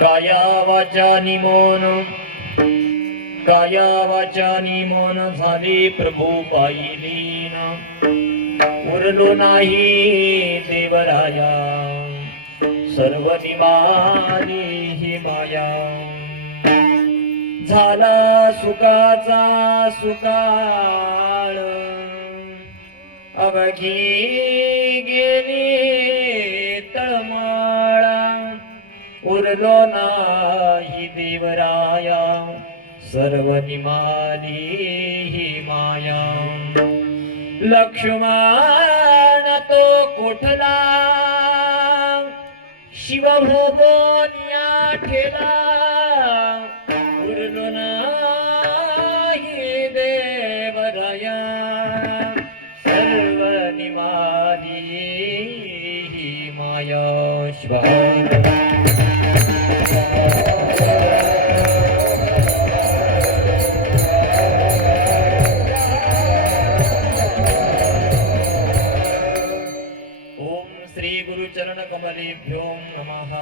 काया वाचानी मन, काया वाचानी मन झाले प्रभू पायलीन, उरलो नाही देवराया सर्व निमानी ही माया. झाला सुखाचा सुकाळ अवघी गेली तळमळा, उरलो नाही देवराया सर्व निमाली ही माया. लक्ष्मण तो कुठला शिवभोबोनिया ठेला, उरलो नाही देवराया सर्व निमाली ही माया. शिवा कमलेभ्यो नमः.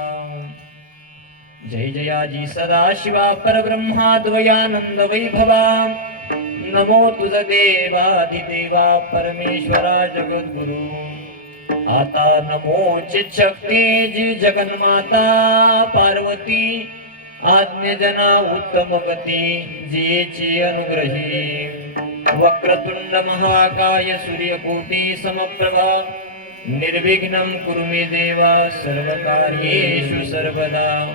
जय जयाजी सदाशिवा परब्रह्मा द्वयानंद वैभवा. नमो तुझ देवाधिदेवा परमेश्वरा जगद्गुरु. आता नमो चिच्छक्ती जी जगन्माता पार्वती. आज्ञजना उत्तम गती जीची अनुग्रही. वक्रतुंड महाकाय सूर्यकोटी समप्रभा. निर्विघ्नं कुरु मे देवा सर्वकार्येषु सर्वदा.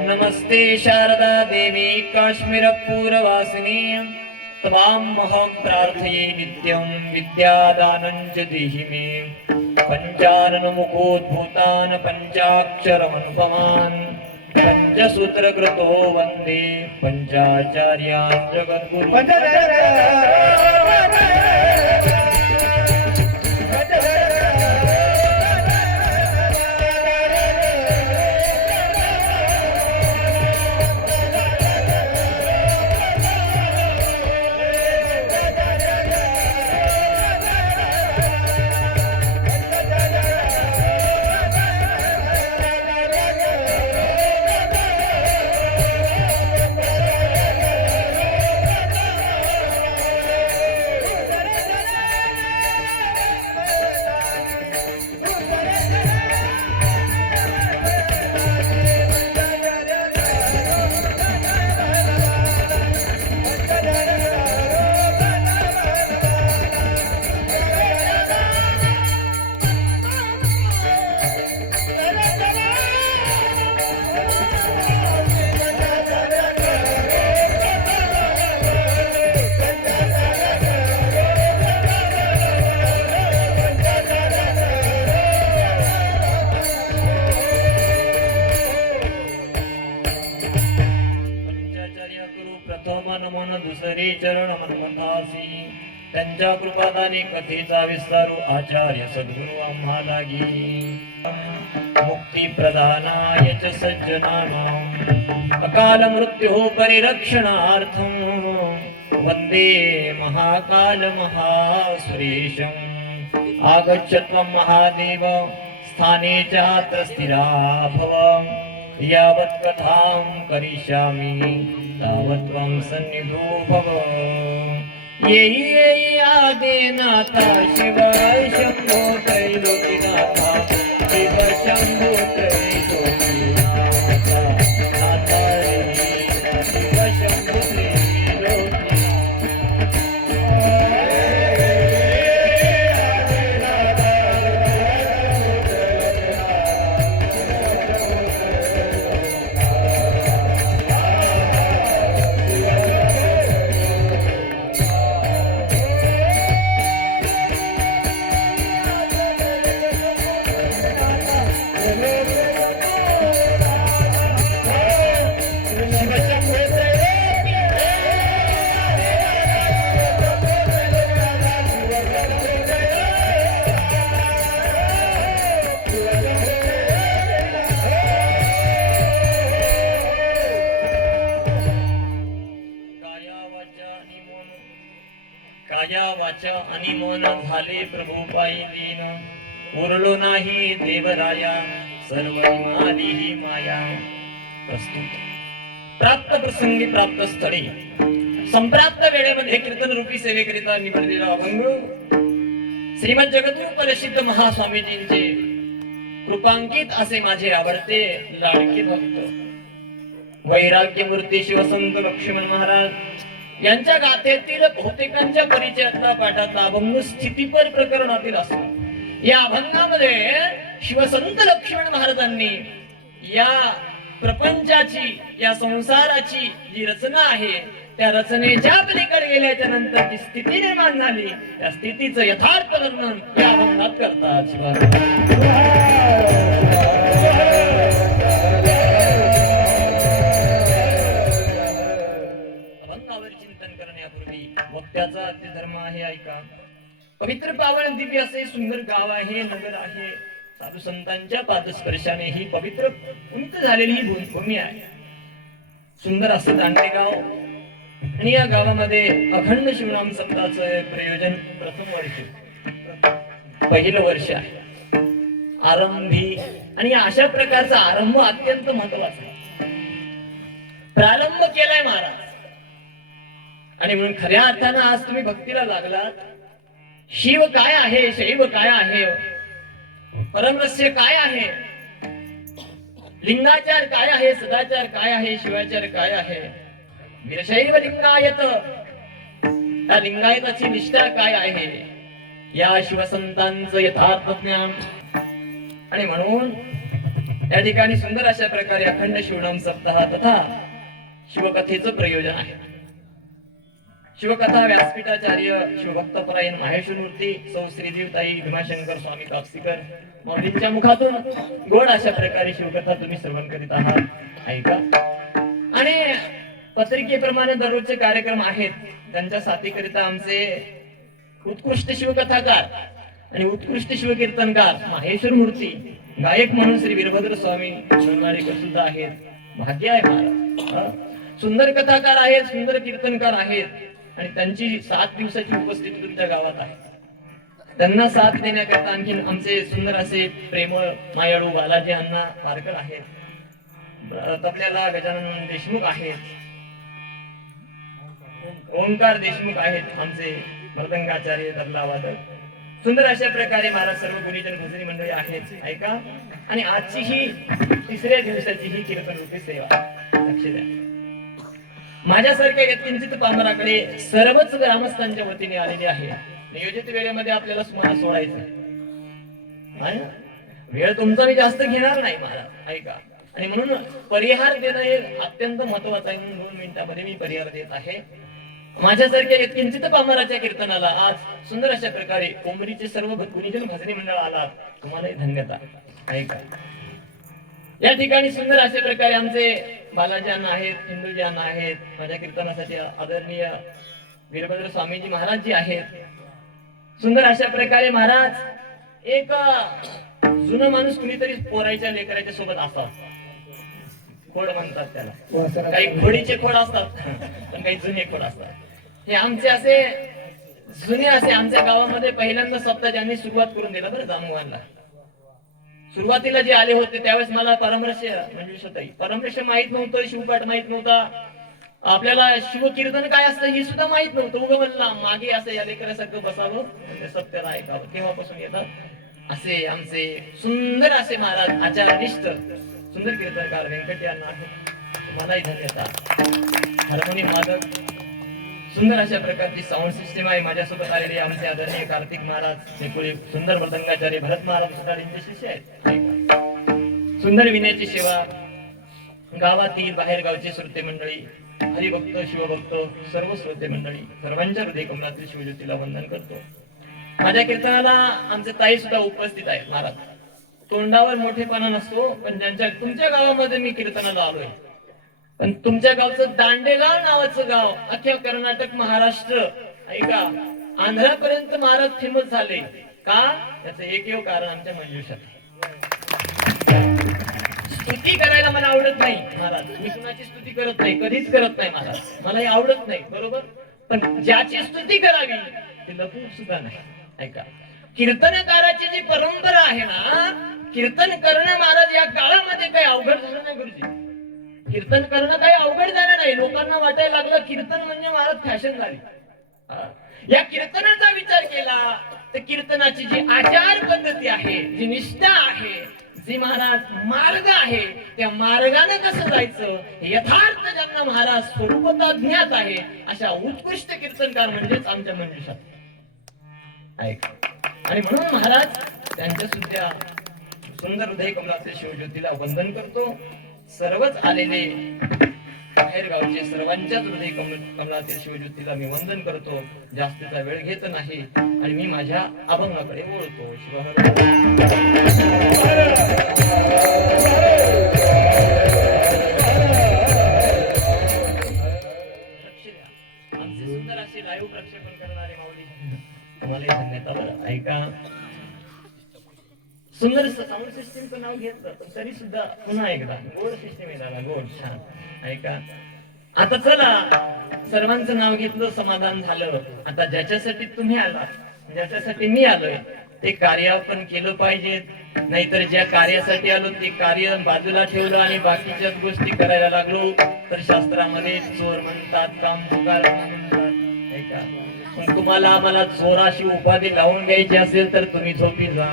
नमस्ते शारदा देवी काश्मीरपूरवासिनी. त्वामहं प्रार्थये नित्यं विद्यादानं च देहि मे. पञ्चाननमुखोद्भूतान् पञ्चाक्षरमनुपमान् पञ्चसूत्रकृतो वन्दे पञ्चाचार्यान् जगद्गुरुन्. दुसरे चरण मनमथासी. त्यांच्या कृपादानी कथेचा विस्तारू आचार्य सद्गुरु आम्हा लागी. मुक्ती प्रदानाय च सज्जनानां अकाल मृत्यु परिरक्षणार्थं वंदे महाकाल महासुरेशं. आगच्छ त्वं महादेव स्थाने चात्र स्थिरा भव. यावत् कथां करिष्यामि तावत् त्वं सन्निधो भव. येहि येहि आदिनाथा शिव शंभो त्रैलोक्यनाथा. शिव शंभो त्रैलोक्यनाथा. नाथा रे शिव शंभो त्रैलोक्यनाथा. काया वाचा आणि मन झाले प्रभू पायी दीन. उरलो नाही देवराया सर्व हिमाली ही माया. प्रस्तुत प्राप्त प्रसंगी प्राप्त स्थळी संप्राप्त वेळेमध्ये कीर्तन रूपी सेवेकरिता निवडलेला अभंग श्रीमद जगद्गुरु प्रसिद्ध महास्वामीजींचे कृपांकित असे माझे आवडते लाडके भक्त वैराग्य मूर्ती शिवसंत लक्ष्मण महाराज यांच्या गाथेतील बहुतेकांच्या परिचयातला पाठातला अभंग स्थितीपर प्रकरणातील असतो. या अभंगामध्ये शिवसंत लक्ष्मण महाराजांनी या प्रपंचाची या संसाराची जी रचना आहे त्या रचनेच्या पलीकडे गेल्याच्या नंतर जी स्थिती निर्माण झाली त्या स्थितीचं यथार्थ वर्णन या अभंगात करतात. अभंगावर चिंतन करण्यापूर्वी वक्त्याचा धर्म आहे ऐका. पवित्र पावन दिव्य असे सुंदर गाव आहे, नगर आहे. साधू संतांच्या पादस्पर्शाने ही पवित्र उंच झालेली ही भूमी आहे. सुंदर असं दांडेगाव आणि या गावामध्ये अखंड शिवनाम सप्ताहाचं प्रयोजन प्रथम वर्ष पहिलं वर्ष आहे आरंभी. आणि अशा प्रकारचा आरंभ अत्यंत महत्वाचा आहे. प्रारंभ केलाय महाराज आणि म्हणून खऱ्या अर्थानं आज तुम्ही भक्तीला लागलात. शिव काय आहे, शैव काय आहे, परमरस्य काय आहे, लिंगाचार काय आहे, सदाचार काय आहे, शिवाचार काय आहे, वीरशैव लिंगायत या लिंगायताची निष्ठा काय आहे या शिवसंतांचं यथार्थ ज्ञान. आणि म्हणून या ठिकाणी सुंदर अशा प्रकारे अखंड शिवनाम सप्ताह तथा शिवकथेचं प्रयोजन आहे. शिवकथा व्यासपीठाचार्य शिवभक्तपरायण माहेश्वरमूर्ती सौ श्रीदेवताई भीमाशंकर स्वामी कापसीकर मौलींच्या मुखातून गोड अशा प्रकारे शिवकथा तुम्ही श्रवण करीत आहात ऐका. आणि पत्रिकेप्रमाणे दररोजचे कार्यक्रम आहेत. त्यांच्या साथीकरिता आमचे उत्कृष्ट शिवकथाकार आणि उत्कृष्ट शिवकीर्तनकार माहेश्वर मूर्ती गायक म्हणून श्री वीरभद्र स्वामी सोनवाडीकर सुद्धा आहेत. भाग्य आहे महाराज. सुंदर कथाकार आहेत, सुंदर कीर्तनकार आहेत आणि त्यांची 7 दिवसाची उपस्थिती तुमच्या गावात आहे. त्यांना साथ देण्याकरता आणखी आमचे सुंदर असे प्रेमळ मायाळू बालाजी अण्णा पारकर आहेत. तबल्याला गजानन देशमुख आहेत, ओंकार देशमुख आहेत आमचे मृदंगाचार्य तबला वादक. सुंदर अशा प्रकारे महाराज सर्व गुणीजन भजनी मंडळी आहेत ऐका. आणि आजची ही 3ऱ्या दिवसाची ही कीर्तन रूपी सेवा लक्ष द्या. माझ्यासारख्या व्यक्तींची पामराकडे सर्वच ग्रामस्थांच्या वतीने आलेली आहे. नियोजित वेळेमध्ये आपल्याला मला सोडायचं वेळ तुमचा मी जास्त घेणार नाही महाराज ऐका. आणि म्हणून परिहार देणं हे अत्यंत महत्वाचं आहे. म्हणून 2 मिनिटांमध्ये मी परिहार देत आहे. माझ्यासारख्या व्यक्तींचित पामराच्या कीर्तनाला आज सुंदर अशा प्रकारे कोंबडीचे सर्व गुणीजन भजनी मंडळ आलात, तुम्हालाही धन्यता ऐका. या ठिकाणी सुंदर अशा प्रकारे आमचे बालाजी अण्णा आहेत, हिंदूजी अण्णा आहेत. माझ्या कीर्तनासाठी आदरणीय वीरभद्र स्वामीजी महाराज जी आहेत. सुंदर अशा प्रकारे महाराज एक जुनं माणूस कुणीतरी पोरायच्या लेकराच्या सोबत असावा. खोड म्हणतात त्याला. काही खोडीचे खोड असतात पण काही जुने खोड असतात. हे आमचे असे जुने असे आमच्या गावामध्ये पहिल्यांदा सप्ताह ज्यांनी सुरुवात करून दिला बरं जामवानला. सुरुवातीला जे आले होते त्यावेळेस मला परमरस्य म्हणजे परमरस्य माहित नव्हतं, शिवपाठ माहित नव्हता, आपल्याला शिवकीर्तन काय असतं हे सुद्धा माहित नव्हतं. उगं म्हणला मागे असं या लेकरासारखं बसावं म्हणजे सत्याला ऐकावं. तेव्हापासून येतात असे आमचे सुंदर असे महाराज आचार्यनिष्ठ सुंदर कीर्तनकार व्यंकटी अण्णा आहेत. तुम्हालाही धन्यवाद. हार्मोनियम वादक सुंदर अशा प्रकारची साऊंड सिस्टीम आहे. माझ्यासोबत आलेले आमचे आदरणीय कार्तिक महाराज नेकुळे सुंदर मृदंगाचार्य भरत महाराज सुद्धा यांचे शिष्य आहेत. सुंदर विनयाची सेवा गावातील बाहेर गावची श्रोते मंडळी, हरिभक्त शिवभक्त सर्व श्रोते मंडळी सर्वांच्या हृदय कमलातील शिवज्योतीला वंदन करतो. माझ्या कीर्तनाला आमचे ताई सुद्धा उपस्थित आहेत महाराज. तोंडावर मोठेपणा नसतो पण तुमच्या गावामध्ये मी कीर्तनाला आलोय. पण तुमच्या गावचं दांडेगाव नावाचं गाव अख्ख्या कर्नाटक महाराष्ट्र ऐका आंध्रापर्यंत महाराज फेमस झाले का? त्याचं एकमेव कारण आमच्या मंजुषात. स्तुती करायला मला आवडत नाही महाराज. मी कुणाची स्तुती करत नाही, कधीच करत नाही महाराज. मला हे आवडत नाही बरोबर. पण ज्याची स्तुती करावी ते लपून सुद्धा नाही ऐका. कीर्तनकाराची जी परंपरा आहे ना, कीर्तन करणं महाराज या काळामध्ये काही अवघड झालं नाही गुरुजी. कीर्तन करणं काही अवघड झालं नाही. लोकांना वाटायला लागलं कीर्तन म्हणजे महाराज फॅशन झाली. या कीर्तनाचा विचार केला तर कीर्तनाची जी आचार पद्धती आहे, जी निष्ठा आहे, जी महाराज मार्ग आहे, त्या मार्गाने कसं जायचं यथार्थ ज्यांना महाराज स्वरूपता ज्ञात आहे अशा उत्कृष्ट कीर्तनकार म्हणजेच आमच्या मंजुषा ऐक. आणि म्हणून महाराज त्यांच्या सुद्धा सुंदर हृदय कमलाचे शिवज्योतीला वंदन करतो. सर्वच आलेले बाहेर गावचे सर्वांच्याच हृदय कमलातील शिवज्योतीला मी वंदन करतो. जास्तीचा वेळ घेत नाही आणि मी माझ्या अभंगाकडे वळतो. आमचे सुंदर असे लाईव्ह प्रक्षेपण करणारे माऊली तुम्हाला धन्यवाद. ऐका, सुंदर साऊंड सिस्टीमचं नाव घेतलं पण तरी सुद्धा पुन्हा एकदा गोड सिस्टीम आहे, गोड छान. ऐका, आता चला सर्वांचं नाव घेतलं, समाधान झालं. आता ज्याच्यासाठी तुम्ही आला, ज्याच्यासाठी मी आलोय ते कार्य आपण केलं पाहिजे. नाहीतर ज्या कार्यासाठी आलो ते कार्य बाजूला ठेवलं आणि बाकीच्याच गोष्टी करायला लागलो तर शास्त्रामध्ये चोर म्हणतात, काम चुकार म्हणतात. ऐका, मग तुम्हाला आम्हाला चोराशी उपाधी लावून घ्यायची असेल तर तुम्ही झोपी जा.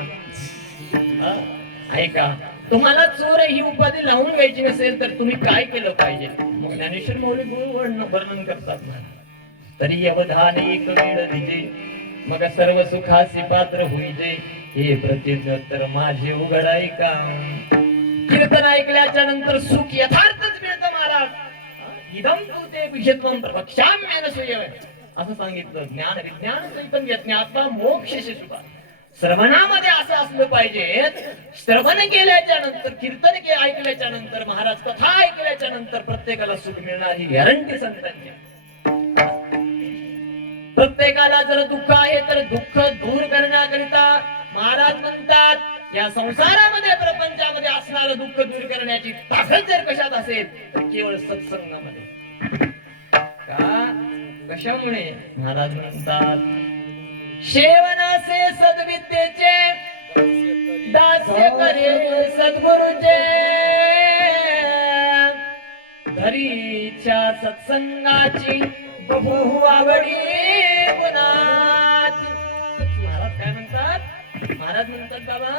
ऐका, तुम्हाला चोर ही उपाधी लावून घ्यायची नसेल तर तुम्ही काय केलं पाहिजे. ज्ञानेश्वर माऊली वर्णन करतात ना, तरी अवधान एक वेळ दिजे मग सर्व सुखासी पात्र होईजे हे प्रत्येक माझे उघड ऐका. कीर्तन ऐकल्याच्या नंतर सुख यथार्थच मिळतं महाराज. इदम तू ते विषत्वं प्रवक्ष्याम्येन सूयवे असं सांगितलं. ज्ञान विज्ञान सहितं यज्ञात्मा मोक्ष सुखा. श्रवणामध्ये असं असलं पाहिजे. श्रवण केल्याच्या नंतर, कीर्तन ऐकल्याच्या नंतर, महाराज कथा ऐकल्याच्या नंतर प्रत्येकाला सुख मिळणार ही गॅरंटी संतांची. प्रत्येकाला जर दुःख आहे तर दुःख दूर करण्याकरिता महाराज म्हणतात या संसारामध्ये प्रपंचामध्ये असणारं दुःख दूर करण्याची ताकद जर कशात असेल तर केवळ सत्संगामध्ये. का कशामुळे महाराज म्हणतात शेवनासे सद्विद्येचे दास्य करे सद्गुरुचे धरीच्या सत्संगाची बहु आवडी गुणात. महाराज काय म्हणतात, महाराज म्हणतात बाबा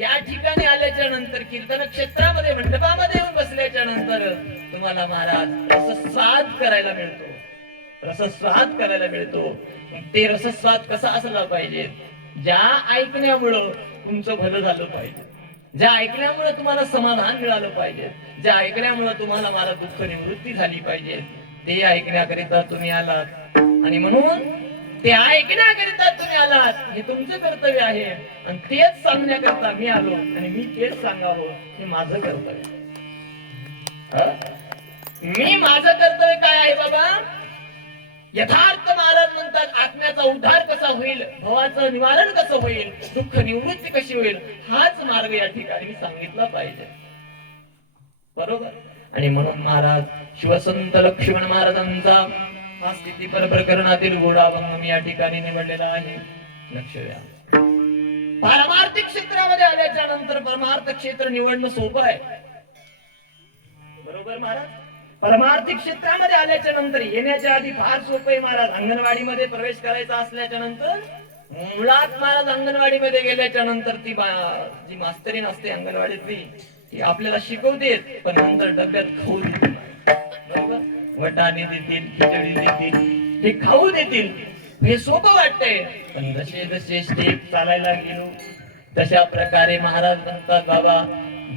या ठिकाणी आल्याच्या नंतर कीर्तन क्षेत्रामध्ये मंडपामध्ये येऊन बसल्याच्या नंतर तुम्हाला महाराज रसस्वाद करायला मिळतो. रसस्वाद करायला मिळतो. ते रसस्वाद कसा असला पाहिजे, ज्या ऐकण्यामुळं तुमचं भलं झालं पाहिजे, ज्या ऐकल्यामुळे तुम्हाला समाधान मिळालं पाहिजे, ज्या ऐकल्यामुळे तुम्हाला मला दुःख निवृत्ती झाली पाहिजे, ते ऐकण्याकरिता तुम्ही आलात. आणि म्हणून ते ऐकण्याकरिता तुम्ही आलात हे तुमचं कर्तव्य आहे आणि तेच सांगण्याकरिता मी आलो आणि मी तेच सांगावं हे माझं कर्तव्य. मी माझं कर्तव्य काय आहे बाबा, यथार्थ महाराज म्हणतात आत्म्याचा उद्धार कसा होईल, भवाचं निवारण कसं होईल, दुःख निवृत्ती कशी होईल, हाच मार्ग या ठिकाणी मी सांगितला पाहिजे. बरोबर. आणि म्हणून महाराज शिवसंत लक्ष्मण महाराजांचा हा स्थितीपर प्रकरणातील गोडाभंग मी या ठिकाणी निवडलेला आहे. लक्ष द्या. पारमार्थिक क्षेत्रामध्ये आल्याच्या नंतर परमार्थ क्षेत्र निवडणं सोपं आहे. बरोबर महाराज. परमार्थिक क्षेत्रामध्ये आल्याच्या नंतर येण्याच्या आधी फार सोपं आहे महाराज. अंगणवाडीमध्ये प्रवेश करायचा असल्याच्या नंतर मुळात महाराज अंगणवाडीमध्ये गेल्याच्या नंतर ती जी मास्तरीण असते अंगणवाडीतली ती आपल्याला शिकवते पण नंतर डब्यात खाऊ देते. बरोबर. वटाणे देतील, खिचडी देतील, हे खाऊ देतील. हे सोपं वाटतंय पण जसे जसे स्टेप चालायला गेलो तशा प्रकारे महाराज म्हणतात बाबा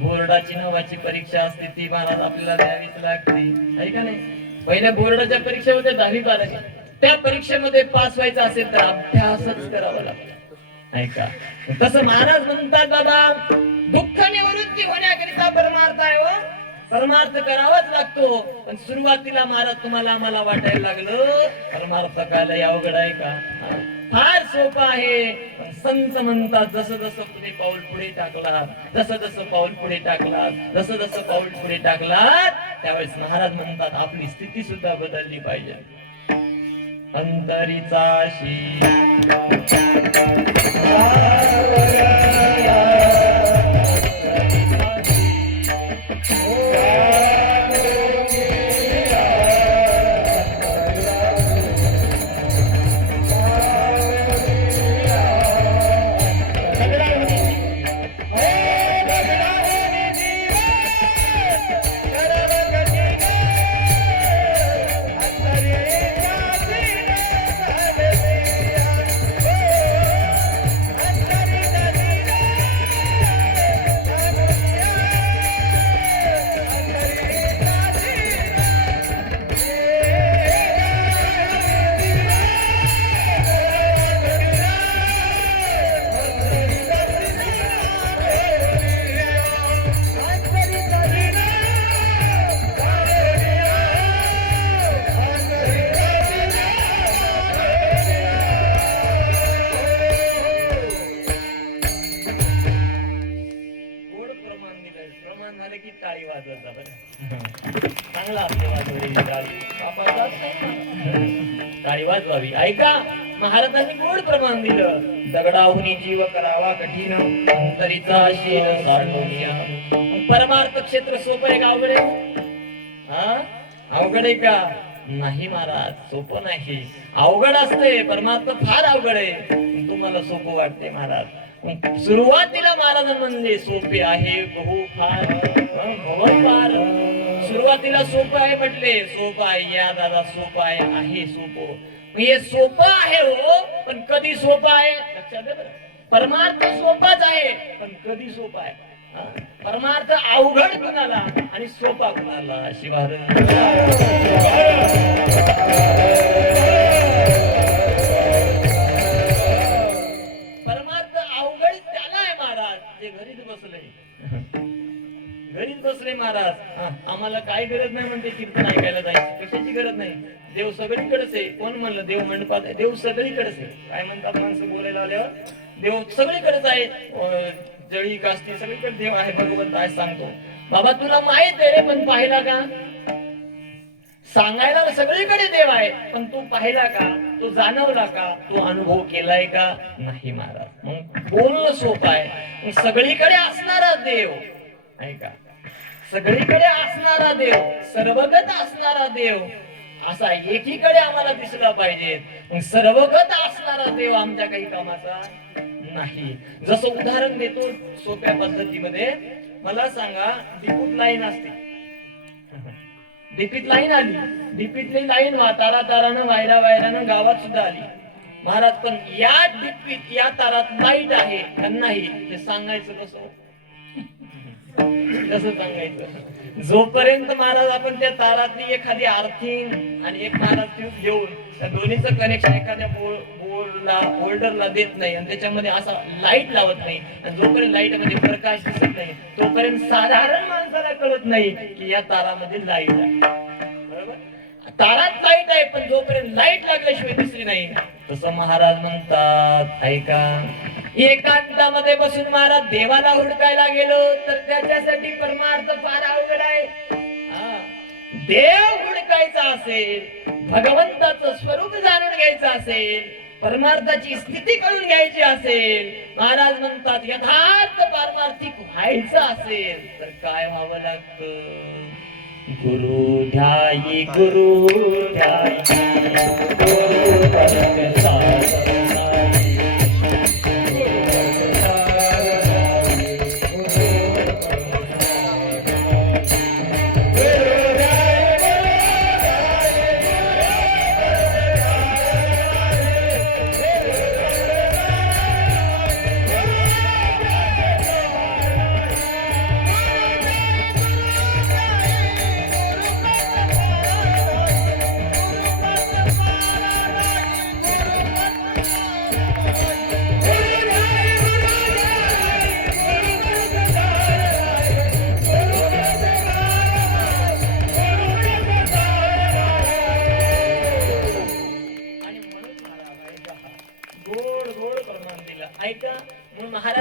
बोर्डाची नावाची परीक्षा असते ती महाराज आपल्याला द्यावीच लागते. आहे का नाही. पहिल्या बोर्डाच्या परीक्षेमध्ये 10वी 12वी त्या परीक्षेमध्ये पास व्हायचं असेल तर अभ्यासच करावा लागतो. ऐका तसं महाराज म्हणतात बाबा दुःख निवृत्ती होण्याकरिता परमार्थ आहे व परमार्थ करावाच लागतो. पण सुरुवातीला महाराज तुम्हाला आम्हाला वाटायला लागलं परमार्थ काय अवघड आहे का, फार सोपं आहे. पण संत म्हणतात जसं जसं तुम्ही पाऊल पुढे टाकलात, जसं जसं पाऊल पुढे टाकलात, जसं जसं पाऊल पुढे टाकलात त्यावेळेस महाराज म्हणतात आपली स्थिती सुद्धा बदलली पाहिजे. अंतरीचाशी टाळी वाजवत जा बरं. चांगला असतो वाजवलेली टाळी वाजवावी. ऐका, महाराजांनी गोड प्रमाण दिलं. दगडाहुनी जीव करावा कठीण, अंतरीचा शील साठवूनिया. परमार्थ क्षेत्र सोपं आहे का अवघड आहे? हा, अवघड आहे का? नाही महाराज, सोपं नाही, अवघड असते. परमार्थ फार अवघड आहे, तुम्हाला सोपं वाटते महाराज. सुरुवातीला महाराज म्हणजे सोपे आहे बहु फार फार. सुरुवातीला सोपं आहे म्हटले, सोपं आहे या दादा, सोपं आहे सोपं. हे सोपं आहे हो, पण कधी सोपं आहे लक्षात दे बरं. परमार्थ सोपाच आहे, पण कधी सोपं आहे? परमार्थ अवघड कुणाला आणि सोपा कुणाला? शिवार घरीच बसले महाराज. आम्हाला काय गरज नाही म्हणते कीर्तन ऐकायला जायची, कशाची गरज नाही. देव सगळीकडेच आहे. कोण म्हणलं देव मंडपात आहे? देव सगळीकडेच आहे. काय म्हणतात माणसं बोलायला आल्यावर? देव सगळीकडेच आहे. जळी कास्ती सगळीकडे देव आहे. भगवंत आहे सांगतो. बाबा तुला माहित आहे रे, पण पाहिला का? सांगायला सगळीकडे देव आहे, पण तू पाहिला का? तो जाणवला का? तो अनुभव केलाय का? नाही महाराज. मग बोलणं सोपं आहे. सगळीकडे असणारा देव, ऐका, सगळीकडे असणारा देव, सर्वगत असणारा देव असा एकीकडे आम्हाला दिसला पाहिजे. सर्वगत असणारा देव आमच्या काही कामाचा नाही. जसं उदाहरण देतो सोप्या पद्धतीमध्ये. मला सांगा, डिपूट लाईन असते, डीपीत लाईन आली, डीपीतली लाईन तारा तारानं वायरा वायरानं गावात सुद्धा आली महाराज. पण या डीपीत या तारात लाईट आहे का नाही हे सांगायचं कसं? कसं सांगायचं? जोपर्यंत महाराज आपण त्या तारातली एखादी आर्थिंग आणि एक महाराज ट्यूब घेऊन त्या दोन्हीचं कनेक्शन एखाद्या होल्डरला देत नाही आणि त्याच्यामध्ये असा लाईट लावत नाही, आणि जोपर्यंत लाईट मध्ये प्रकाश दिसत नाही तोपर्यंत साधारण माणसाला कळत नाही की या तारामध्ये लाईट आहे. बरोबर? तारात लाईट आहे, पण जोपर्यंत लाईट लागल्याशिवाय दिसली नाही. तसं महाराज म्हणतात, ऐका, एकांतामध्ये बसून महाराज देवाला हुडकायला गेलो तर त्याच्यासाठी परमार्थ फार अवघड आहे. देव हुडकायचा असेल, भगवंताचं स्वरूप जाणून घ्यायचं असेल, परमार्थाची स्थिती कळून घ्यायची असेल, महाराज म्हणतात यथार्थ पारमार्थिक व्हायचं असेल तर काय व्हावं लागतं? गुरु ध्यायी गुरु ध्यायी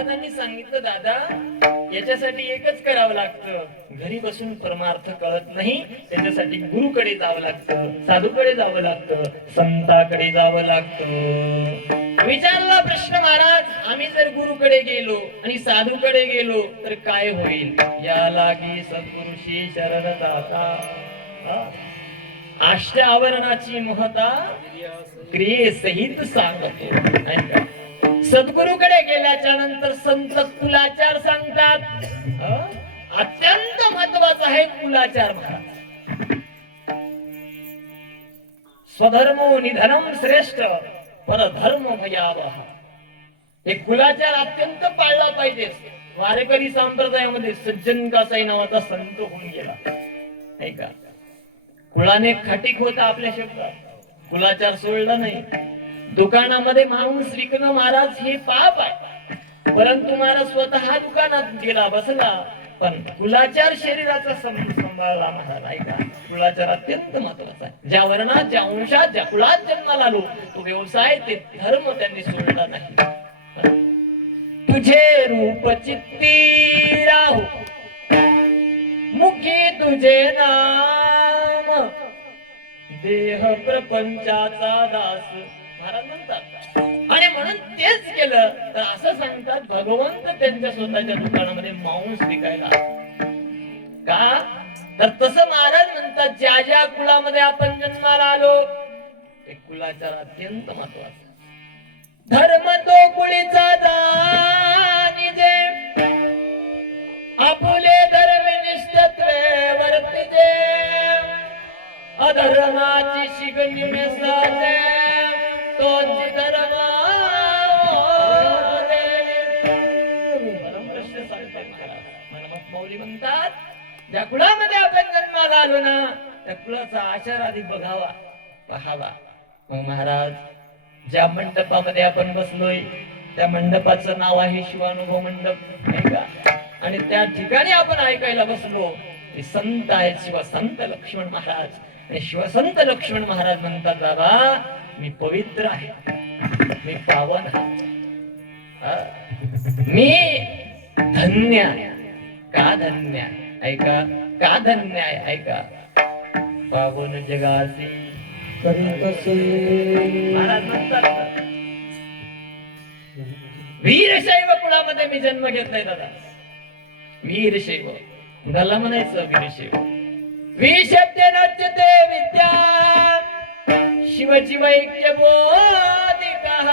महाराजांनी सांगितलं, दादा याच्यासाठी एकच करावं लागतं, घरी बसून परमार्थ कळत नाही, त्याच्यासाठी गुरुकडे जावं लागतं, साधूकडे जावं लागतं, संताकडे जावं लागतं. विचारला प्रश्न महाराज, आम्ही जर गुरुकडे गेलो आणि साधूकडे गेलो तर काय होईल? या लागी सद्गुरुशी शरण जाता, अष्टावरणाची महता क्रियेसहित सांगतो. ऐका, सद्गुरुकडे गेल्याच्या नंतर संत कुलाचार सांगतात. अत्यंत महत्वाचा आहे कुलाचार महाराज. स्वधर्मो निधनम श्रेष्ठ परधर्म भयावह. हे कुलाचार अत्यंत पाळला पाहिजे. वारकरी संप्रदायामध्ये सज्जन कासाई नावाचा संत होऊन गेला. ऐका, कुळाने खाटीक होता आपल्या शब्दात, कुलाचार सोडला नाही. दुकानामध्ये मांस विकणं महाराज हे पाप आहे, परंतु महाराज स्वतः दुकानात गेला बसला, पण कुलाचार शरीराचा सांभाळला महाराज. ऐका, कुलाचार अत्यंत महत्वाचा आहे. ज्या वर्णात, ज्या अंशात, ज्या कुळात जन्माला आलो, तो व्यवसाय, ते धर्म त्यांनी सोडला नाही. तुझे रूप चित्ती राहू, मुखी तुझे नाम, देह प्रपंचाचा दास महाराज म्हणतात. आणि म्हणून तेच केलं तर असं सांगतात, भगवंत त्यांच्या स्वतःच्या दुकानामध्ये मांस विकायला. का तर तसं महाराज म्हणतात, ज्या ज्या कुळामध्ये आपण जन्माला आलो ते कुलाचार अत्यंत महत्वाचा. धर्म तो कुळीचा जाणिजे, आपुले धर्मनिष्ठत्वे वर्तिजे, अधर्माची शिकणी मिसळते तोच धर्म. परमकृष्ण सांगतात महाराज, मौली म्हणतात, ज्या कुळामध्ये आपण जन्माला आलो ना त्या कुळाचा आचार आधी बघावा, पाहावा. मग महाराज, ज्या मंडपामध्ये आपण बसलोय त्या मंडपाचं नाव आहे शिवानुभव मंडप, नाही का? आणि त्या ठिकाणी आपण ऐकायला बसलो ते संत आहेत, शिवसंत लक्ष्मण महाराज. आणि शिवसंत लक्ष्मण महाराज म्हणतात, बाबा मी पवित्र आहे, मी पावन आहे, मी धन्य आहे. का धन्य आहे? ऐका, का धन्य आहे? ऐका, पावन जगासी महाराज म्हणतात, वीरशैव कुळामध्ये मी जन्म घेतलाय दादा. वीरशैव कुणाला म्हणायचं? वीरशैव. विशब्दे नच्यते विद्या शिवजीव ऐक्य बोधिकः,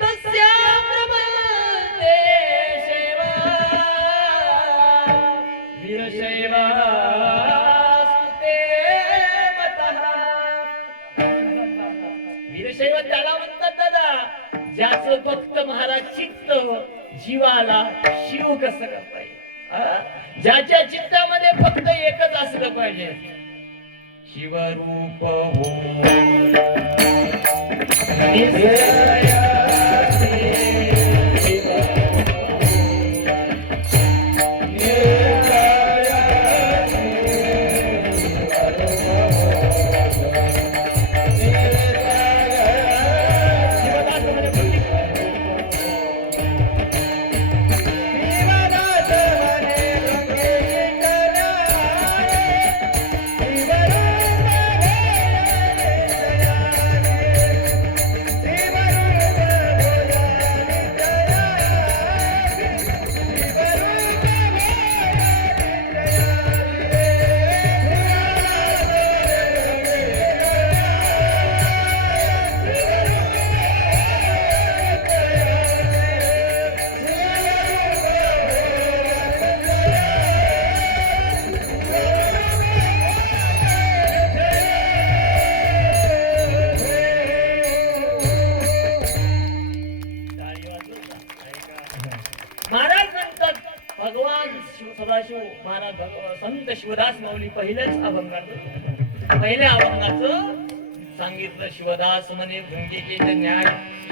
तस्यां प्रबोधे शैवा वीरशैवा वीरशैव त्याला म्हणतात दादा, ज्याचं फक्त महाराज चित्त जीवाला शिव कसं करता येईल, ज्याच्या चित्तामध्ये फक्त एकच असलं पाहिजे, शिवरूप हो. महाराज म्हणतात, भगवान सदाशिव महाराज संत शिवदास माऊली पहिल्याच पहिल्या अभंगाचं सांगितलं. शिवदास म्हणे भृंगिकेचे न्याय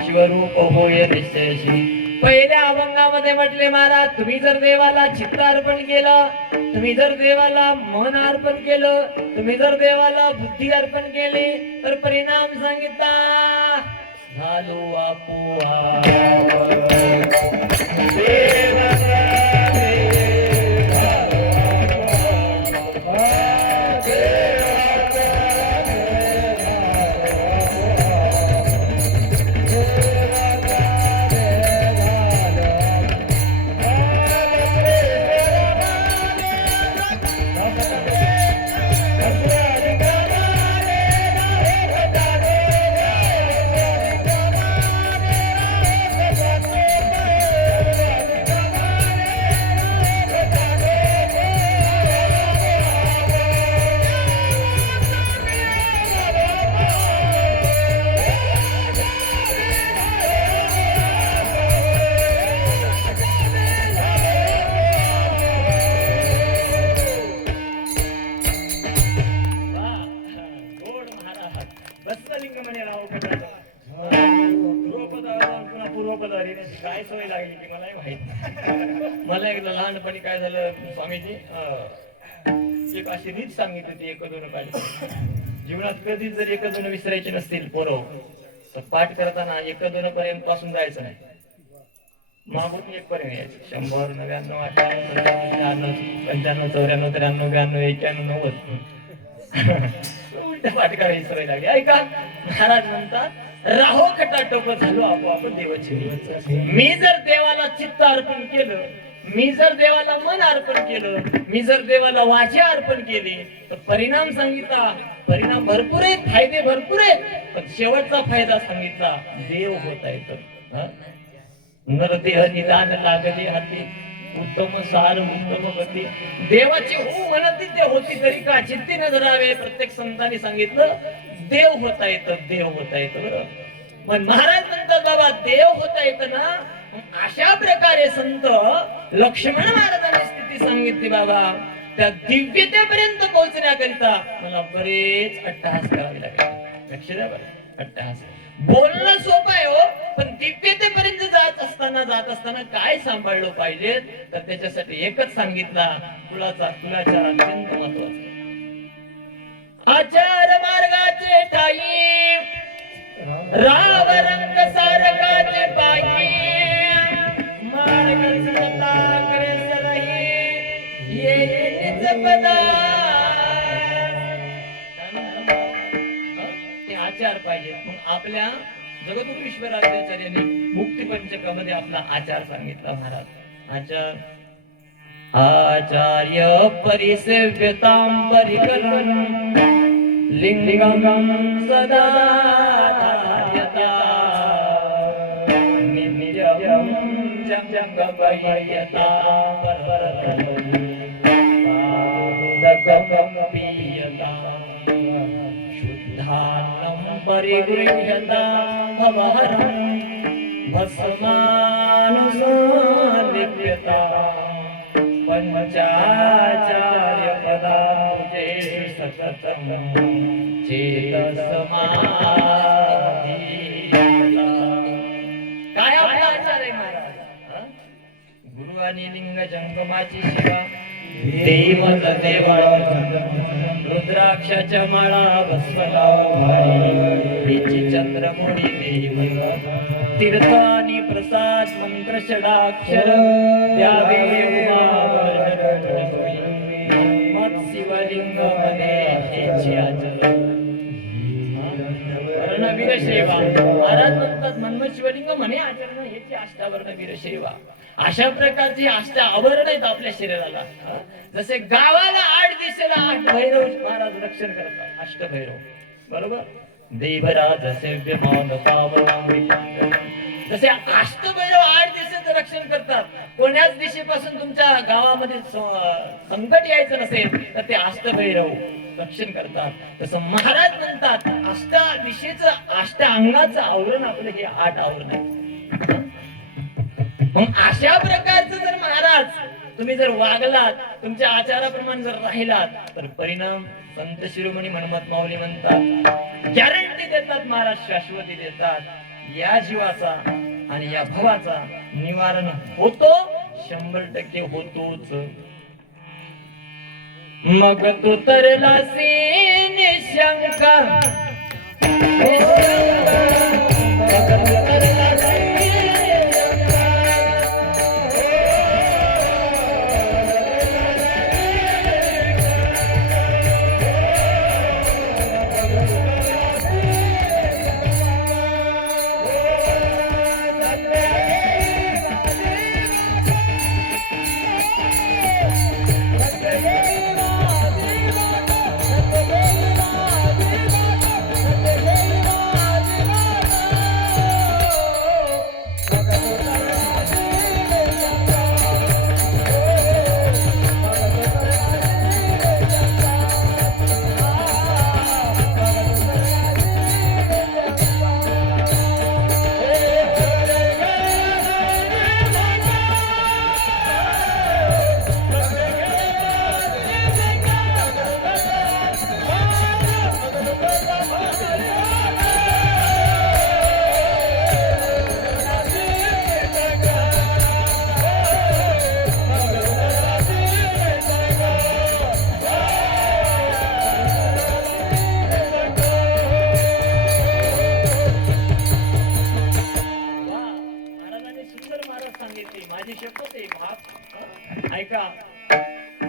शिवरूप होय निश्चयशी. पहिल्या अभंगामध्ये म्हटले, महाराज तुम्ही जर देवाला चित्त अर्पण केलं, तुम्ही जर देवाला मन अर्पण केलं, तुम्ही जर देवाला बुद्धी अर्पण केली तर परिणाम सांगितला झालो आपोआप. सांगितली मलाही माहित. मला एकदा लहानपणी काय झालं स्वामीजी, एक अशी रीत सांगितली होती, एक दोन पाहिजे जीवनात कधीच जर एक दोन विसरायचे नसतील पोरं तर पाठ करताना एक दोन पर्यंत पासून जायचं नाही, मागून एक पर्यंत यायचं. 100, 99, 98, 95, 94, 93, 92, 91, 90 उलट पाठ करायची सवय लागली. ऐका, महाराज म्हणतात राहो खटाटोप झालो आपोआप देवाची. मी जर देवाला चित्त अर्पण केलं, मी जर देवाला मन अर्पण केलं, मी जर देवाला वाचा अर्पण केली तर परिणाम सांगितला. परिणाम भरपूर आहेत, फायदे भरपूर आहेत, पण शेवटचा फायदा सांगितला देव होता येतो. नरदेह निदान लागले हाती, उत्तम सार उत्तम गती. देवाची हो म्हणत ते होती तरी का चित्ती न धरावे. प्रत्येक संतांनी सांगितलं देव होता येतं, देव होता येतं. बरं, पण महाराज म्हणतात बाबा देव होता येतं ना. अशा प्रकारे संत लक्ष्मण महाराजांनी स्थिती सांगितली बाबा. त्या दिव्यतेपर्यंत पोहोचण्याकरिता मला बरेच अट्टहास करावे लागले. लक्ष द्या बरं, अट्टहास. बोलणं सोपं आहे हो, पण दिव्यतेपर्यंत जात असताना काय सांभाळलं पाहिजे तर त्याच्यासाठी एकच सांगितला, कुळाचा अत्यंत महत्वाचा. आचार मार्गाचे ठाई, राव रंग सारकाचे पायी, मार्ग चलता करे सरही, ये निज पदा. ते आचार पाहिजे. मग आपल्या जगद्गुरु ईश्वराचार्यांनी मुक्ती पंचकामध्ये आपला आचार सांगितला. महाराज आचार्य परिसेव्यतां परिकरं लिंगं सदा धार्यता, नित्यं जगमयता परतरं पीयता, शुद्धान्नं परिगृह्यता भवहरं भस्मानुसलिप्यता, पंचाचार्य पदाब्जे सततं चेतसमाधीयता. काय आपला आचार आहे महाराज? गुरु आणि लिंग जंगमाची सेवा, देवत देवाळ रुद्राक्षाच्या माळा भस्मलावाची, चंद्रमोळी देव तीर्थ आणि प्रसाद मंत्र षडाक्षर द्यावे. मत शिवलिंग वर्णवीर सेवा. महाराज म्हणतात मन्मथ शिवलिंग म्हणे आचरण याची अष्टावर्ण सेवा. अशा प्रकारची आवरण आहेत आपल्या शरीराला. जसे गावाला 8 दिशेला 8 भैरव महाराज रक्षण करतात, अष्टभैरव. बरोबर, देवराज सेव्य मान पावनामृतांगण. जसे अष्टभैरव 8 दिशेचं रक्षण करतात. कोण्याच दिशेपासून तुमच्या गावामध्ये संकट यायचं नसेल तर ते अष्टभैरव रक्षण करतात. तसं महाराज म्हणतात दिशेचं अंगाचं आवरण आपलं हे 8 आवरण आहे. मग अशा प्रकारचं जर महाराज तुम्ही जर वागलात, तुमच्या आचाराप्रमाणे जर राहिलात तर परिणाम संत शिरोमणी हनुमंत माऊली म्हणतात, गॅरंटी देतात महाराज, शाश्वती देतात. या जीवाचा आणि या भवाचा निवारण होतो, 100% होतोच. मग तू तरलासी निशंका, माझी शपथ आहे बाप. ऐका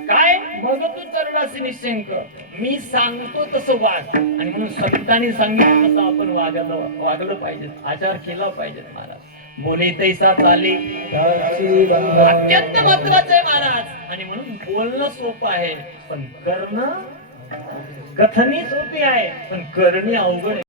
काय मग तू चरणासी निशंक, मी सांगतो तसं वाग. आणि म्हणून संतांनी सांगितलं तसं आपण वागलं पाहिजे, आचार केला पाहिजे. महाराज बोले तैसा चाले अत्यंत महत्वाचं आहे महाराज. आणि म्हणून बोलणं सोपं आहे पण करणं, कथनी सोपी आहे पण करणे अवघड आहे.